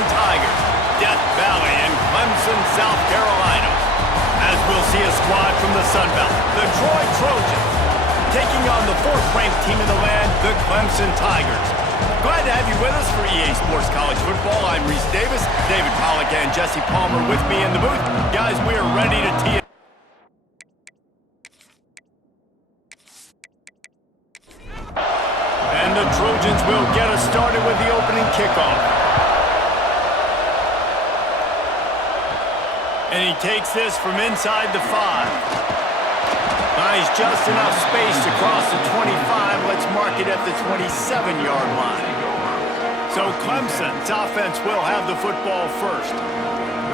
Clemson Tigers, Death Valley in Clemson, South Carolina. As we'll see a squad from the Sun Belt, the Troy Trojans, taking on the fourth-ranked team in the land, the Clemson Tigers. Glad to have you with us for EA Sports College Football. I'm Reese Davis, David Pollack and Jesse Palmer with me in the booth. Guys, we are ready to tee it. And the Trojans will get us started with the opening kickoff. And he takes this from inside the 5. Nice, just enough space to cross the 25. Let's mark it at the 27-yard line. So Clemson's offense will have the football first.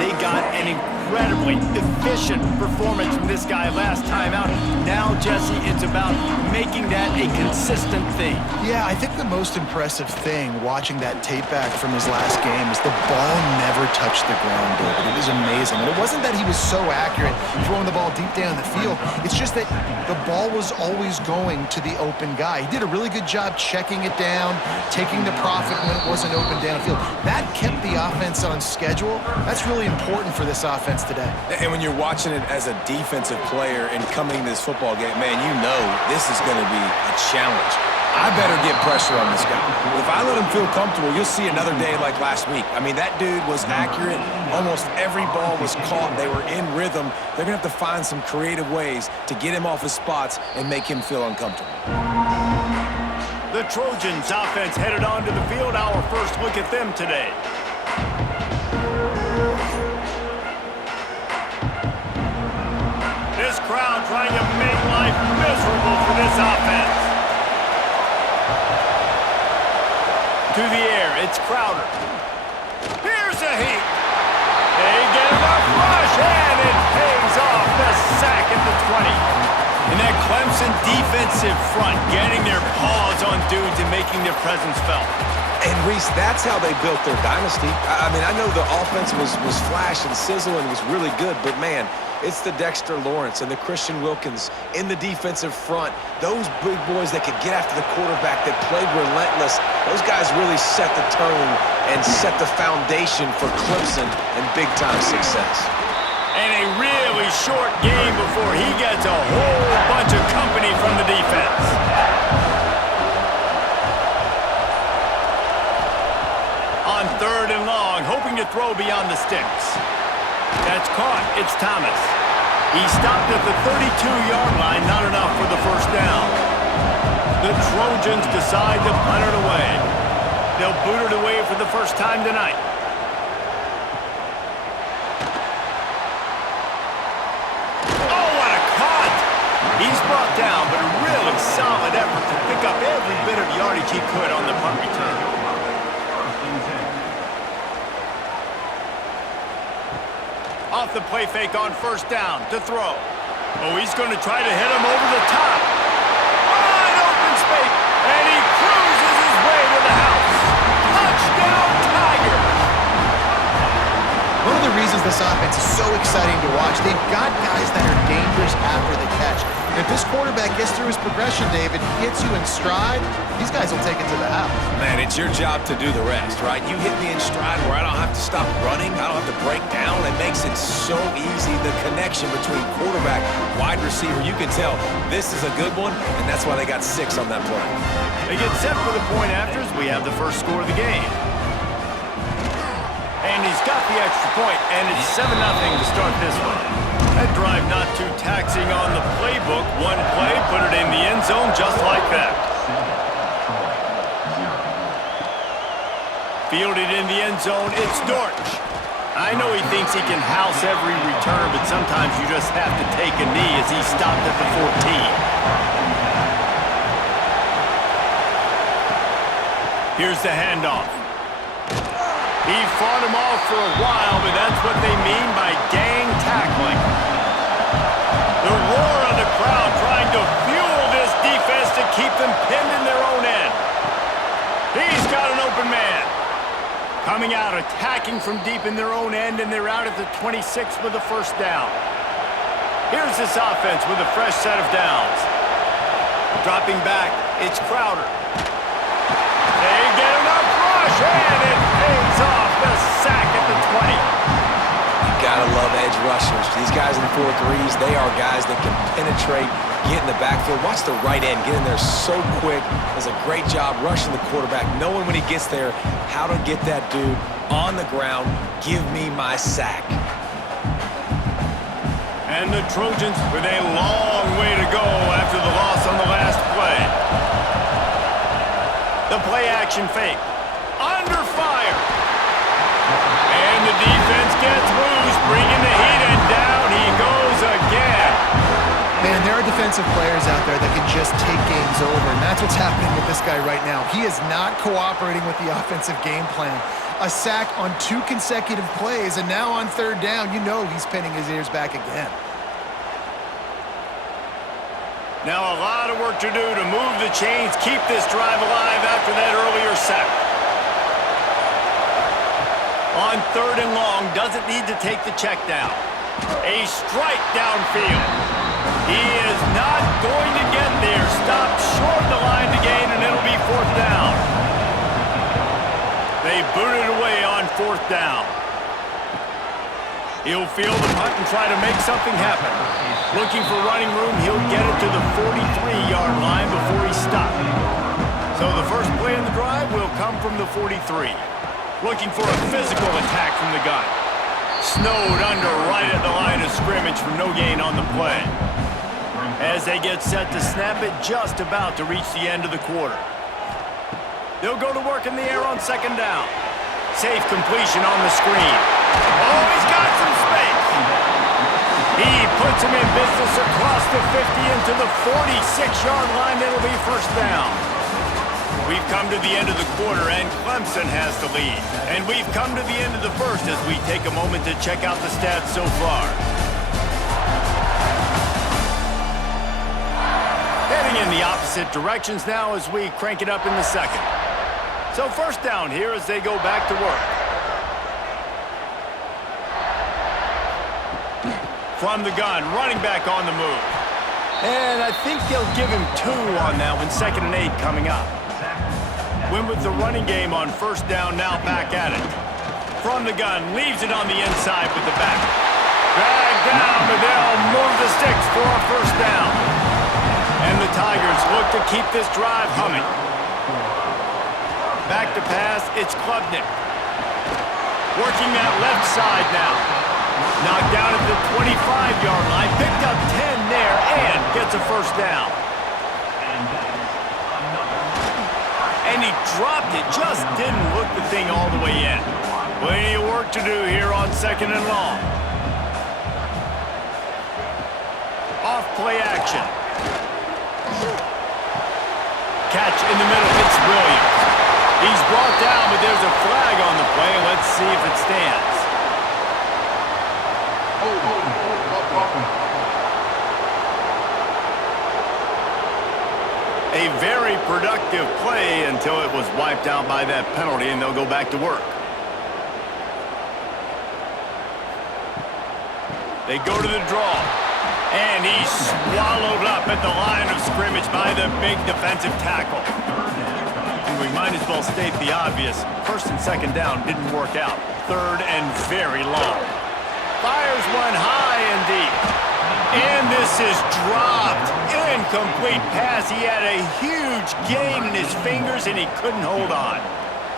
They got an incredibly efficient performance from this guy last time out. Now, Jesse, it's about making that a consistent thing. Yeah, I think the most impressive thing watching that tape back from his last game is the ball never touched the ground, David. It was amazing. And it wasn't that he was so accurate throwing the ball deep down the field. It's just that the ball was always going to the open guy. He did a really good job checking it down, taking the profit when it wasn't open downfield. That kept the offense on schedule. That's really important for this offense today. And when you're watching it as a defensive player and coming to this football game, man, you know this is going to be a challenge. I better get pressure on this guy. If I let him feel comfortable, you'll see another day like last week. I mean, that dude was accurate. Almost every ball was caught. They were in rhythm. They're going to have to find some creative ways to get him off his spots and make him feel uncomfortable. The Trojans offense headed onto the field. Our first look at them today. This crowd trying to make life miserable for this offense. To the air, it's Crowder. Here's a heat. They get enough rush, and it pays off the sack at the 20. And that Clemson defensive front getting their paws on dudes and making their presence felt. And, Reese, that's how they built their dynasty. I mean, I know the offense was flash and sizzle and was really good, but, man, it's the Dexter Lawrence and the Christian Wilkins in the defensive front. Those big boys that could get after the quarterback, that played relentless, those guys really set the tone and set the foundation for Clemson and big-time success. And a really short game before he gets a whole bunch of company from the defense. On 3rd and long, hoping to throw beyond the sticks. That's caught. It's Thomas. He stopped at the 32-yard line, not enough for the first down. The Trojans decide to punt it away. They'll boot it away for the first time tonight. Oh, what a cut! He's brought down, but a really solid effort to pick up every bit of yardage he could on the punt return. Off the play fake on first down to throw. Oh, he's going to try to hit him over the top. Wide open space, and he cruises his way to the house. Touchdown, Tigers! One of the reasons this offense is so exciting to watch, they've got guys that are dangerous after the catch. If this quarterback gets through his progression, David, hits you in stride, these guys will take it to the house. Man, it's your job to do the rest, right? You hit me in stride where I don't have to stop running. I don't have to break down. It makes it so easy. The connection between quarterback, wide receiver, you can tell this is a good one, and that's why they got 6 on that play. They get set for the point afters. We have the first score of the game. And he's got the extra point, and it's 7-0 to start this one. That drive not too taxing on the playbook. One play, put it in the end zone just like that. Fielded in the end zone, it's Dortch. I know he thinks he can house every return, but sometimes you just have to take a knee as he stopped at the 14. Here's the handoff. He fought him off for a while, but that's what they mean by gang tackling. The roar of the crowd trying to fuel this defense to keep them pinned in their own end. He's got an open man. Coming out, attacking from deep in their own end, and they're out at the 26 for the first down. Here's this offense with a fresh set of downs. Dropping back, it's Crowder. They get enough rush, and it pays off the guys in 4-3s. They are guys that can penetrate, get in the backfield. Watch the right end get in there so quick. Does a great job rushing the quarterback, knowing when he gets there how to get that dude on the ground. Give me my sack. And the Trojans with a long way to go after the loss on the last play. The play action fake. Under fire. And the defense gets loose, bringing the heat, and down he goes again. Man, there are defensive players out there that can just take games over, and that's what's happening with this guy right now. He is not cooperating with the offensive game plan. A sack on 2 consecutive plays, and now on 3rd down, you know he's pinning his ears back again. Now a lot of work to do to move the chains, keep this drive alive after that earlier sack. On 3rd and long, doesn't need to take the check down. A strike downfield. He is not going to get there. Stopped short of the line to gain, and it'll be 4th down. They boot it away on 4th down. He'll field the punt and try to make something happen. Looking for running room, he'll get it to the 43-yard line before he stopped. So the first play in the drive will come from the 43. Looking for a physical attack from the gun. Snowed under right at the line of scrimmage for no gain on the play. As they get set to snap it, just about to reach the end of the quarter. They'll go to work in the air on 2nd down. Safe completion on the screen. Oh, he's got some space. He puts him in business across the 50 into the 46-yard line. It'll be 1st down. We've come to the end of the quarter, and Clemson has the lead. And we've come to the end of the first as we take a moment to check out the stats so far. Heading in the opposite directions now as we crank it up in the second. So 1st down here as they go back to work. From the gun, running back on the move. And I think they'll give him 2 on that one, 2nd and 8 coming up. Win with the running game on 1st down, now back at it. From the gun, leaves it on the inside with the back. Drag down, but they'll move the sticks for a 1st down. And the Tigers look to keep this drive humming. Back to pass, it's Klubnik. Working that left side now. Knocked down at the 25-yard line, picked up 10 there, and gets a 1st down. And he dropped it, just didn't look the thing all the way in. Plenty of work to do here on 2nd and long. Off play action. Catch in the middle, it's Williams. He's brought down, but there's a flag on the play. Let's see if it stands. A very productive play until it was wiped out by that penalty, and they'll go back to work. They go to the draw, and he's swallowed up at the line of scrimmage by the big defensive tackle. And we might as well state the obvious. 1st and 2nd down didn't work out. 3rd and very long. Fires one high and deep. And this is dropped. Incomplete pass. He had a huge gain in his fingers, and he couldn't hold on.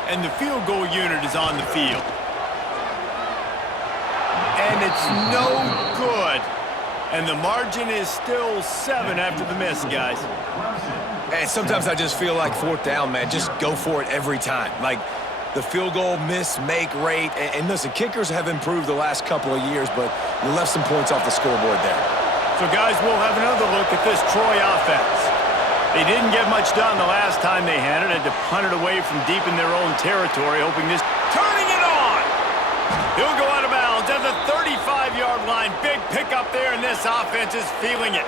And the field goal unit is on the field. And it's no good. And the margin is still 7 after the miss, guys. And sometimes I just feel like 4th down, man. Just go for it every time. Like the field goal miss-make rate. And listen, kickers have improved the last couple of years, but you left some points off the scoreboard there. So, guys, we'll have another look at this Troy offense. They didn't get much done the last time they had it. Had to punt it away from deep in their own territory, hoping this... Turning it on! He'll go out of bounds at the 35-yard line. Big pickup there, and this offense is feeling it.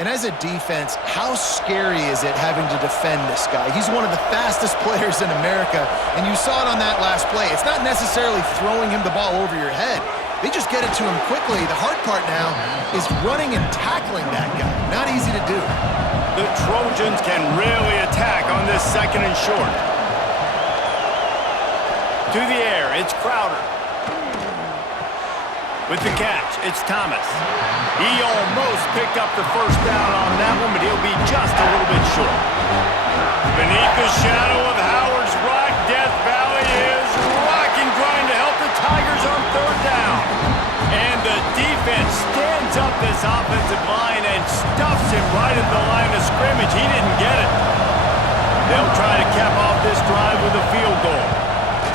And as a defense, how scary is it having to defend this guy? He's one of the fastest players in America, and you saw it on that last play. It's not necessarily throwing him the ball over your head. They just get it to him quickly. The hard part now is running and tackling that guy. Not easy to do. The Trojans can really attack on this 2nd and short. To the air, it's Crowder. With the catch, it's Thomas. He almost picked up the first down on that one, but he'll be just a little bit short. Beneath the shadow of Howard's Rock, Death Valley is rocking, trying to help the Tigers on third down. And the defense stands up this offensive line and stuffs him right at the line of scrimmage. He didn't get it. They'll try to cap off this drive with a field goal.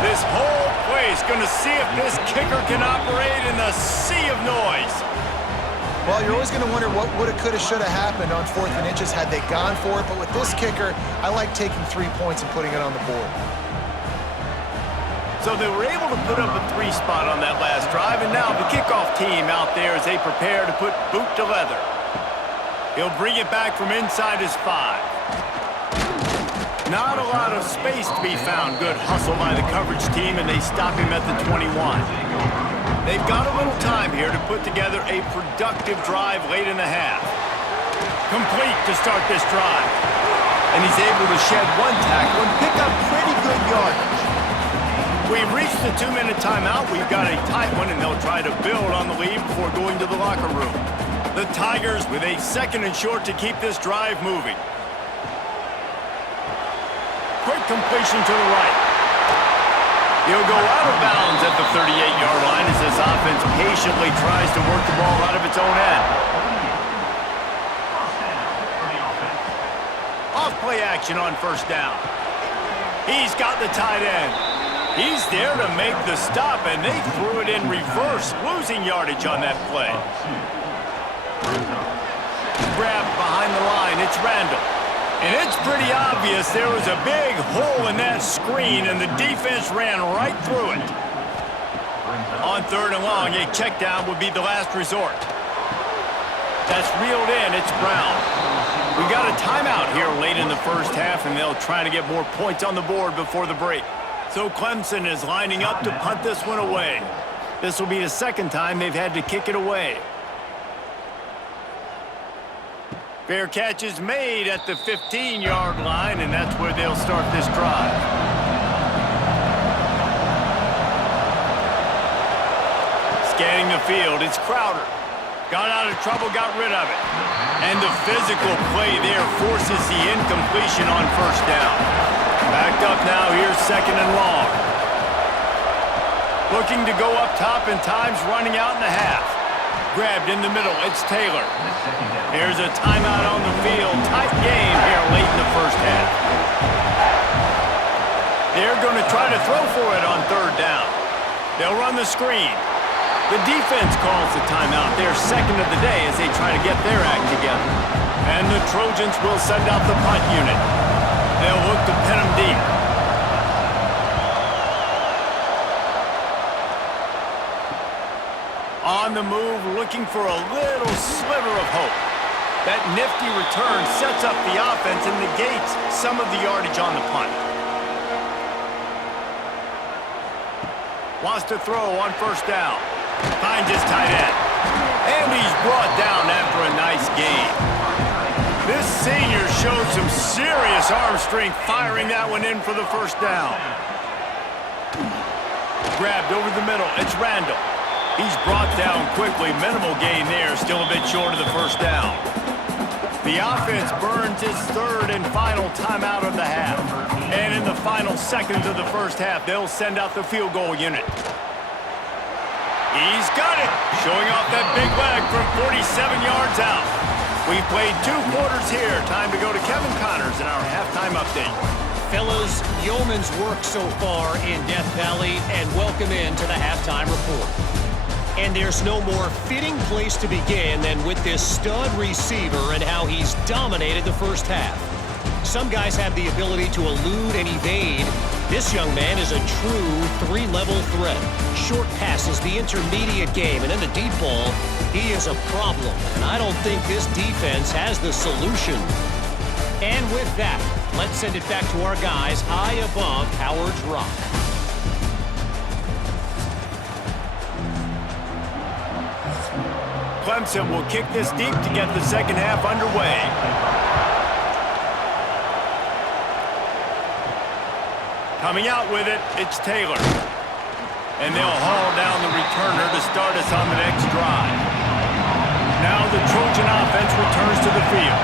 This whole place going to see if this kicker can operate in the sea of noise. Well, you're always going to wonder what woulda, coulda, shoulda happened on 4th and inches had they gone for it. But with this kicker, I like taking 3 points and putting it on the board. So they were able to put up a 3 spot on that last drive, and now the kickoff team out there as they prepare to put boot to leather. He'll bring it back from inside his 5. Not a lot of space to be found. Good hustle by the coverage team, and they stop him at the 21. They've got a little time here to put together a productive drive late in the half. Complete to start this drive. And he's able to shed 1 tackle and pick up pretty good yardage. We've reached the 2-minute timeout. We've got a tight one, and they'll try to build on the lead before going to the locker room. The Tigers with a 2nd and short to keep this drive moving. Quick completion to the right. He'll go out of bounds at the 38-yard line as this offense patiently tries to work the ball out of its own end. Off-play action on first down. He's got the tight end. He's there to make the stop, and they threw it in reverse, losing yardage on that play. Grabbed behind the line, it's Randall. And it's pretty obvious there was a big hole in that screen, and the defense ran right through it. On 3rd and long, a check down would be the last resort. That's reeled in. It's Brown. We got a timeout here late in the first half, and they'll try to get more points on the board before the break. So Clemson is lining up to punt this one away. This will be the 2nd time they've had to kick it away. Fair catch is made at the 15-yard line, and that's where they'll start this drive. Scanning the field, it's Crowder. Got out of trouble, got rid of it. And the physical play there forces the incompletion on first down. Backed up now, here's 2nd and long. Looking to go up top, and time's running out in the half. Grabbed in the middle, it's Taylor. Here's a timeout on the field. Tight game here late in the first half. They're going to try to throw for it on 3rd down. They'll run the screen. The defense calls the timeout. They're 2nd of the day as they try to get their act together. And the Trojans will send out the punt unit. They'll look to pin them deep. On the move, looking for a little sliver of hope. That nifty return sets up the offense and negates some of the yardage on the punt. Wants to throw on first down. Finds his tight end. And he's brought down after a nice gain. This senior showed some serious arm strength firing that one in for the first down. Grabbed over the middle. It's Randall. He's brought down quickly. Minimal gain there. Still a bit short of the first down. The offense burns its 3rd and final timeout of the half. And in the final seconds of the first half, they'll send out the field goal unit. He's got it. Showing off that big leg from 47 yards out. We've played 2 quarters here. Time to go to Kevin Connors in our halftime update. Fellas, yeoman's work so far in Death Valley, and welcome into the halftime report. And there's no more fitting place to begin than with this stud receiver and how he's dominated the first half. Some guys have the ability to elude and evade. This young man is a true 3-level threat. Short passes, the intermediate game, and then the deep ball. He is a problem, and I don't think this defense has the solution. And with that, let's send it back to our guys high above Howard's Rock. Clemson will kick this deep to get the second half underway. Coming out with it, it's Taylor. And they'll haul down the returner to start us on the next drive. Now the Trojan offense returns to the field.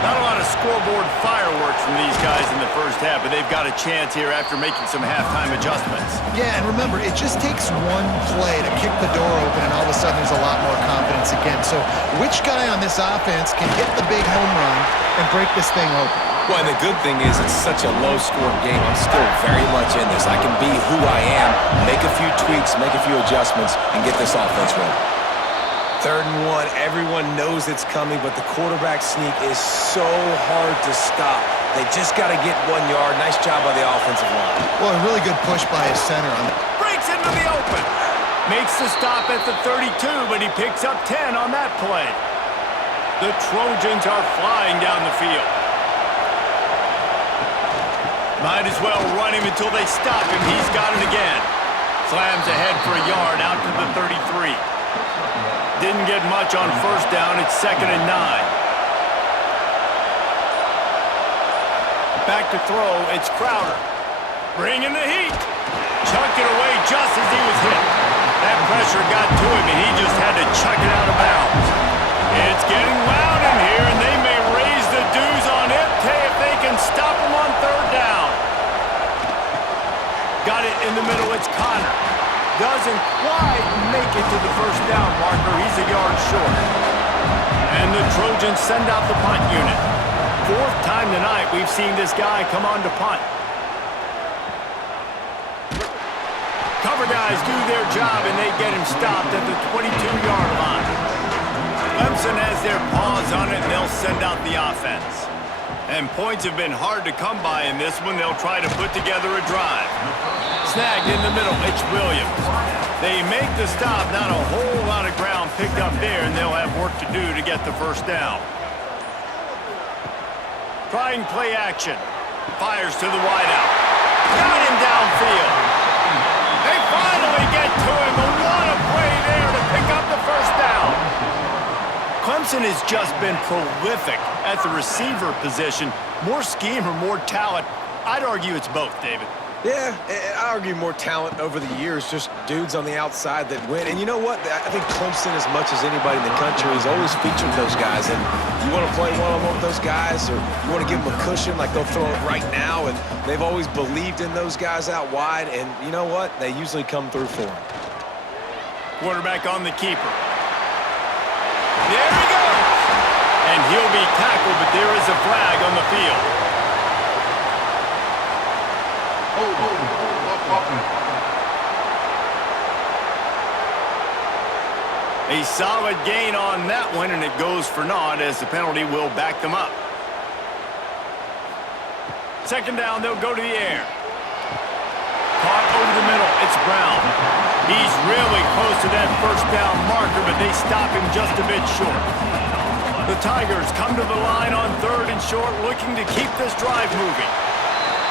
Not a lot of scoreboard fireworks from these guys in the first half, but they've got a chance here after making some halftime adjustments. Yeah, and remember, it just takes one play to kick the door open, and all of a sudden there's a lot more confidence again. So which guy on this offense can hit the big home run and break this thing open? Well, and the good thing is it's such a low-scoring game. I'm still very much in this. I can be who I am, make a few tweaks, make a few adjustments, and get this offense ready. 3rd and 1. Everyone knows it's coming, but the quarterback sneak is so hard to stop. They just got to get 1 yard. Nice job by the offensive line. Well, a really good push by his center on Breaks into the open. Makes the stop at the 32, but he picks up 10 on that play. The Trojans are flying down the field. Might as well run him until they stop him. He's got it again. Slams ahead for a yard out to the 33. Didn't get much on 1st down. It's 2nd and 9. Back to throw. It's Crowder. Bringing the heat. Chucked it away just as he was hit. That pressure got to him, and he just had to chuck it out of bounds. It's getting loud in here, and they may raise the dues on Ipte if they can stop him on 3rd down. Got it in the middle. It's Connor. Doesn't quite make it to the 1st down marker. He's a yard short. And the Trojans send out the punt unit. 4th time tonight we've seen this guy come on to punt. Cover guys do their job, and they get him stopped at the 22-yard line. Clemson has their paws on it, and they'll send out the offense. And points have been hard to come by in this one. They'll try to put together a drive. Snagged in the middle, it's Williams. They make the stop, not a whole lot of ground picked up there, and they'll have work to do to get the 1st down. Trying play action. Fires to the wideout. Got him downfield. They finally get to him. What a play there to pick up the 1st down. Clemson has just been prolific at the receiver position. More scheme or more talent? I'd argue it's both, David. Yeah, I argue more talent over the years, just dudes on the outside that win. And you know what? I think Clemson, as much as anybody in the country, has always featured those guys. And you want to play one-on-one with those guys, or you want to give them a cushion like they'll throw it right now. And they've always believed in those guys out wide. And you know what? They usually come through for them. Quarterback on the keeper. There he goes! And he'll be tackled, but there is a flag on the field. A solid gain on that one, and it goes for naught as the penalty will back them up. 2nd down, they'll go to the air. Caught over the middle, it's Brown. He's really close to that 1st down marker, but they stop him just a bit short. The Tigers come to the line on 3rd and short, looking to keep this drive moving.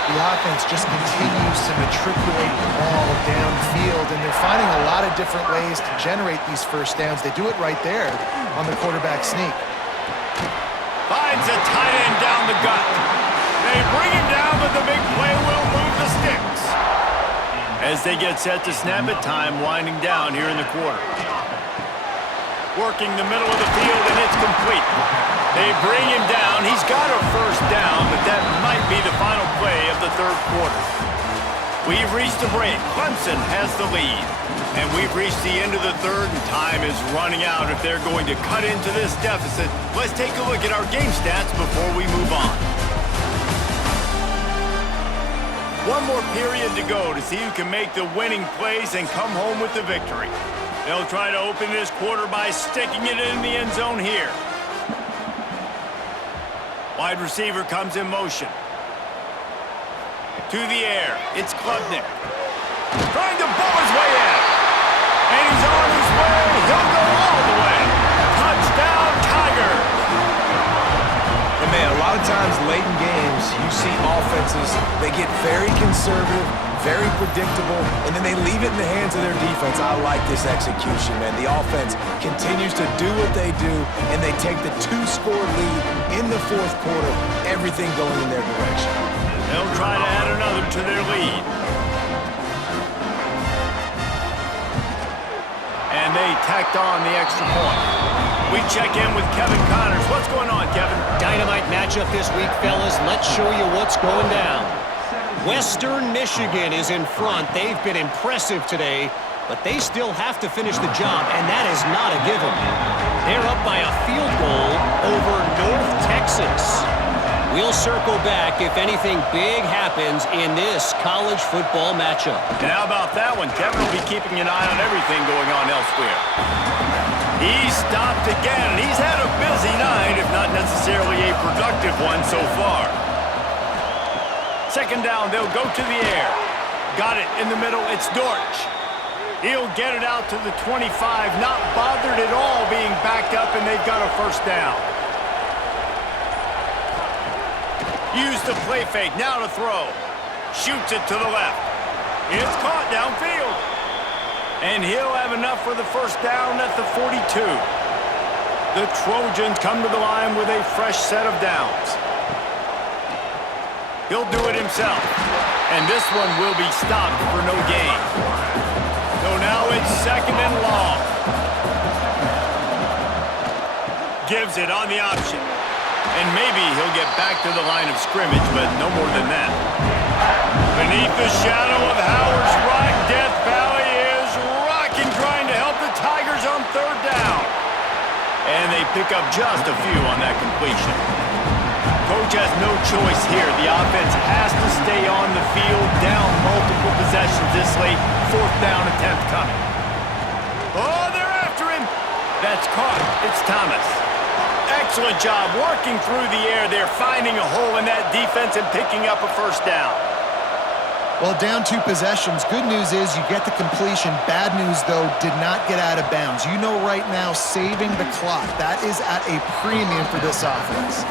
the offense just continues to matriculate the ball downfield, and they're finding a lot of different ways to generate these first downs. They do it right there on the quarterback sneak. Finds a tight end down the gut. They bring him down, but the big play will move the sticks. As they get set to snap it, time winding down here in the quarter. Working the middle of the field, and it's complete. They bring him down. He's got a first down, but that might be the final play of the third quarter. We've reached the break. Clemson has the lead. And we've reached the end of the third, and time is running out if they're going to cut into this deficit. Let's take a look at our game stats before we move on. One more period to go to see who can make the winning plays and come home with the victory. They'll try to open this quarter by sticking it in the end zone here. Wide receiver comes in motion. To the air, it's Klubnik. Trying to bowl his way in. And he's on his way. He'll go all the way. Touchdown, Tigers. And man, a lot of times late in games, you see offenses, they get very conservative, very predictable, and then they leave it in the hands of their defense. I like this execution, man. The offense continues to do what they do, and they take the two-score lead in the fourth quarter, everything going in their direction. They'll try to add another to their lead. tacked on the extra point. We check in with Kevin Connors. What's going on, Kevin? Dynamite matchup this week, fellas. Let's show you what's going down. Western Michigan is in front. They've been impressive today, but they still have to finish the job, and that is not a given. They're up by a field goal over North Texas. We'll circle back if anything big happens in this college football matchup. And how about that one? Kevin will be keeping an eye on everything going on elsewhere. He stopped again, and he's had a busy night, if not necessarily a productive one so far. Second down, they'll go to the air. Got it in the middle, it's Dortch. He'll get it out to the 25, not bothered at all being backed up, and they've got a first down. Use the play fake, now to throw. Shoots it to the left. It's caught downfield. And he'll have enough for the first down at the 42. The Trojans come to the line with a fresh set of downs. He'll do it himself. And this one will be stopped for no gain. So now it's second and long. Gives it on the option. And maybe he'll get back to the line of scrimmage, but no more than that. Beneath the shadow of Howard's Rock, Death Valley is rocking, trying to help the Tigers on third down. And they pick up just a few on that completion. Coach has no choice here. The offense has to stay on the field, down multiple possessions this late. Fourth down attempt coming. Oh, they're after him. That's caught. It's Thomas. Excellent job working through the air there, finding a hole in that defense and picking up a first down. Well, down 2 possessions. Good news is you get the completion. Bad news, though, did not get out of bounds. You know right now, saving the clock. That is at a premium for this offense.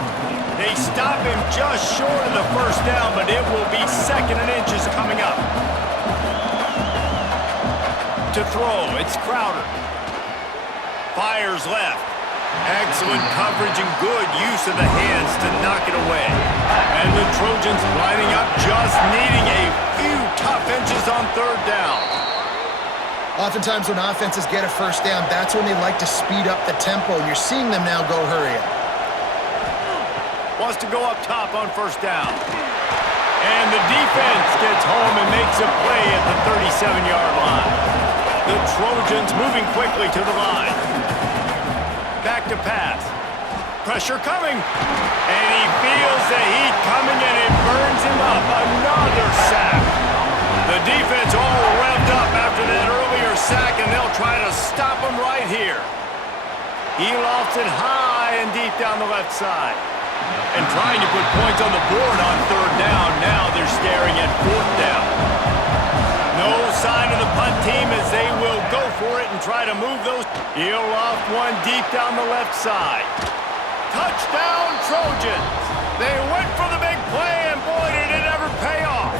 They stop him just short of the first down, but it will be second and inches coming up. To throw, it's Crowder. Fires left. Excellent coverage and good use of the hands to knock it away. And the Trojans lining up, just needing a few tough inches on third down. Oftentimes when offenses get a first down, that's when they like to speed up the tempo. And you're seeing them now go hurry up. Wants to go up top on first down. And the defense gets home and makes a play at the 37-yard line. The Trojans moving quickly to the line. Back to pass. Pressure coming. And he feels the heat coming, and it burns him up. Another sack. The defense all revved up after that earlier sack, and they'll try to stop him right here. He lofts it high and deep down the left side. And trying to put points on the board on third down. Now they're staring at fourth down. No sign of the punt team as they will go for it and try to move those. He'll loft one deep down the left side. Touchdown, Trojans. They went for the big play, and boy, did it ever pay off.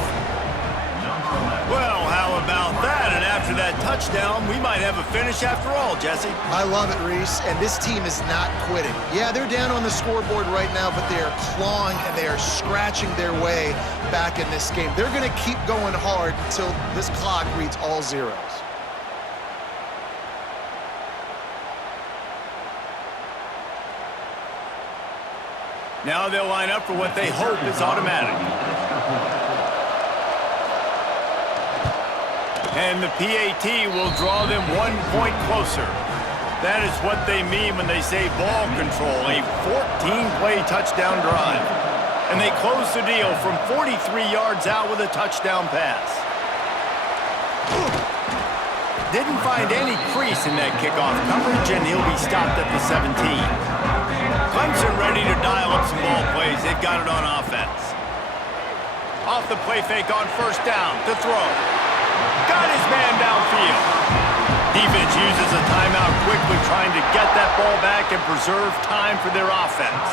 Well, how about that? And after that touchdown, we might have a finish after all, Jesse. I love it, Reese, and this team is not quitting. Yeah, they're down on the scoreboard right now, but they are clawing and they are scratching their way back in this game. They're going to keep going hard until this clock reads all zeros. Now they'll line up for what they hope is automatic. And the PAT will draw them 1 point closer. That is what they mean when they say ball control, a 14-play touchdown drive. And they close the deal from 43 yards out with a touchdown pass. Didn't find any crease in that kickoff coverage, and he'll be stopped at the 17. Clemson ready to dial up some ball plays. They've got it on offense. Off the play fake on first down to throw. Got his man downfield. Defense uses a timeout quickly, trying to get that ball back and preserve time for their offense.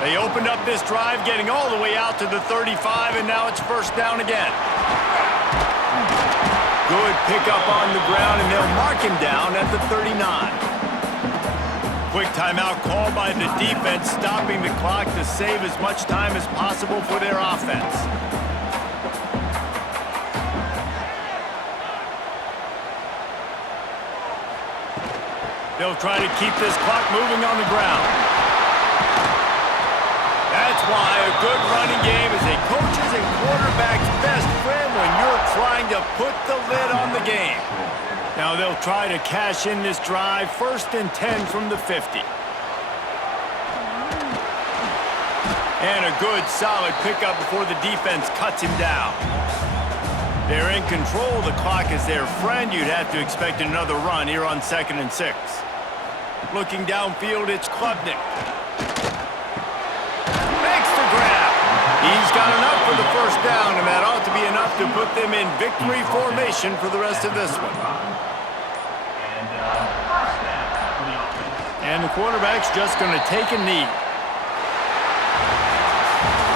They opened up this drive, getting all the way out to the 35, and now it's first down again. Good pickup on the ground, and they'll mark him down at the 39. Quick timeout call by the defense, stopping the clock to save as much time as possible for their offense. They'll try to keep this clock moving on the ground. That's why a good running game is a coach's and quarterback's best friend when you're trying to put the lid on the game. Now they'll try to cash in this drive, 1st and 10 from the 50. And a good, solid pickup before the defense cuts him down. They're in control. The clock is their friend. You'd have to expect another run here on 2nd and 6. Looking downfield, it's Klubnik. Makes the grab. He's got enough for the 1st down, and that ought to be enough to put them in victory formation for the rest of this one. And the quarterback's just going to take a knee.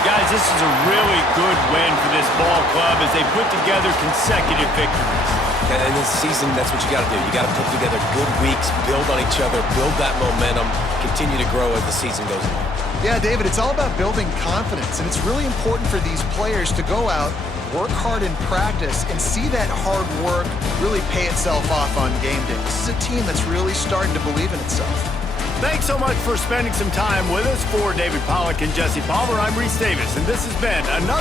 Guys, this is a really good win for this ball club as they put together consecutive victories. And in this season, that's what you got to do. You got to put together good weeks, build on each other, build that momentum, continue to grow as the season goes on. Yeah, David, it's all about building confidence, and it's really important for these players to go out, work hard in practice, and see that hard work really pay itself off on game day. This is a team that's really starting to believe in itself. Thanks so much for spending some time with us. For David Pollack and Jesse Palmer, I'm Reese Davis, and this has been another